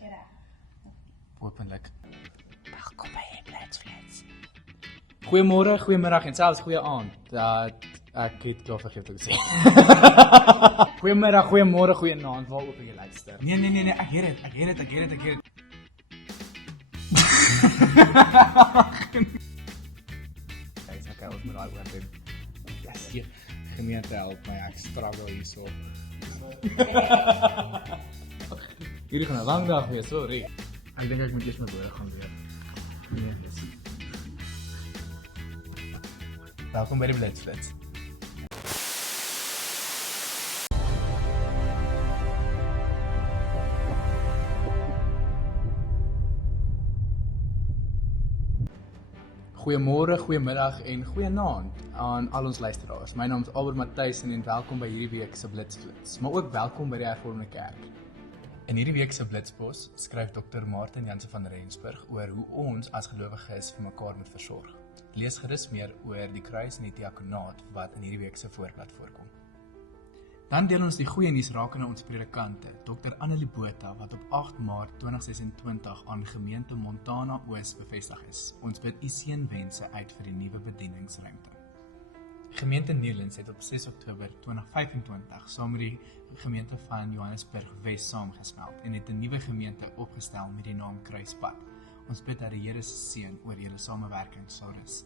jy reg? Openlik. Welkom by die Blitsflits. Goeiemôre, goeiemiddag en selfs goeie aand. Ek het klaar vergeet wat ek sê. Goeiemiddag, goeiemôre, goeienaand, waar ook al jy luister. Nee, ek het dit. Okay, ons moet daai oor doen. Yes, hier gemeente help my, ek struggle hierso. Hierdie gaan 'n lang dag wees, sorry. Ek dink ek moet eers my woorde gaan weer. Nee, yes. Welkom by die Blitsflits. Goeiemôre, goeiemiddag en goeienaand aan al ons luisteraars. My naam is Albert Matthijsen en welkom by hierdie week se Blitsflits, maar ook welkom by die Hervormde Kerk. In hierdie week se Blitspos skryf Dr. Martin Jansen van Rensburg oor hoe ons as gelowiges vir mekaar moet versorg. Lees gerus meer oor die kruis en die diakonaat wat in hierdie week se voorblad voorkom. Dan deel ons die goeie nuus rakende ons predikante, Dr. Annelie Botha, wat op 8 Maart 2026 aan gemeente Montana Oos bevestig is. Ons bid u seënwense uit vir die nuwe bedieningsruimte. Gemeente Nederlands het op 6 Oktober 2025 saam met die gemeente van Johannesburg Wes saamgesmelt en het 'n nuwe gemeente opgestel met die naam Kruispad. Ons bid dat die Here se seën oor julle samewerking sal rus.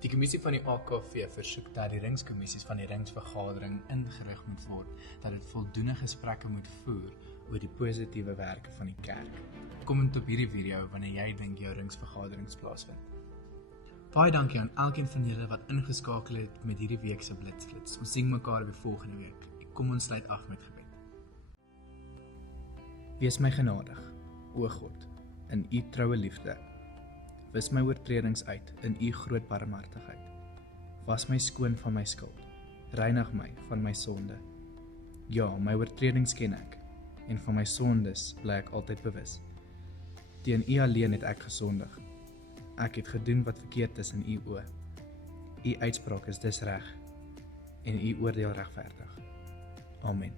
Die kommissie van die AKV versoek dat die ringskommissies van die ringsvergadering ingerig moet word, dat dit voldoende gesprekke moet voer oor die positiewe werke van die kerk. Komment op hierdie video wanneer jy dink jou ringsvergaderings plaasvind. Baie dankie aan elkeen van julle wat ingeskakel het met hierdie week se Blitsflits. Ons sien mekaar weer volgende week. Kom ons sluit af met gebed. Wees my genadig, o God, in u troue liefde. Wis my oortredings uit in u groot barmhartigheid. Was my skoon van my skuld. Reinig my van my sonde. Ja, my oortredings ken ek en van my sondes bly ek altyd bewus. Teen u alleen het ek gesondig. Ek het gedoen wat verkeerd is in u oë. U uitspraak is dus reg en u oordeel regverdig. Amen.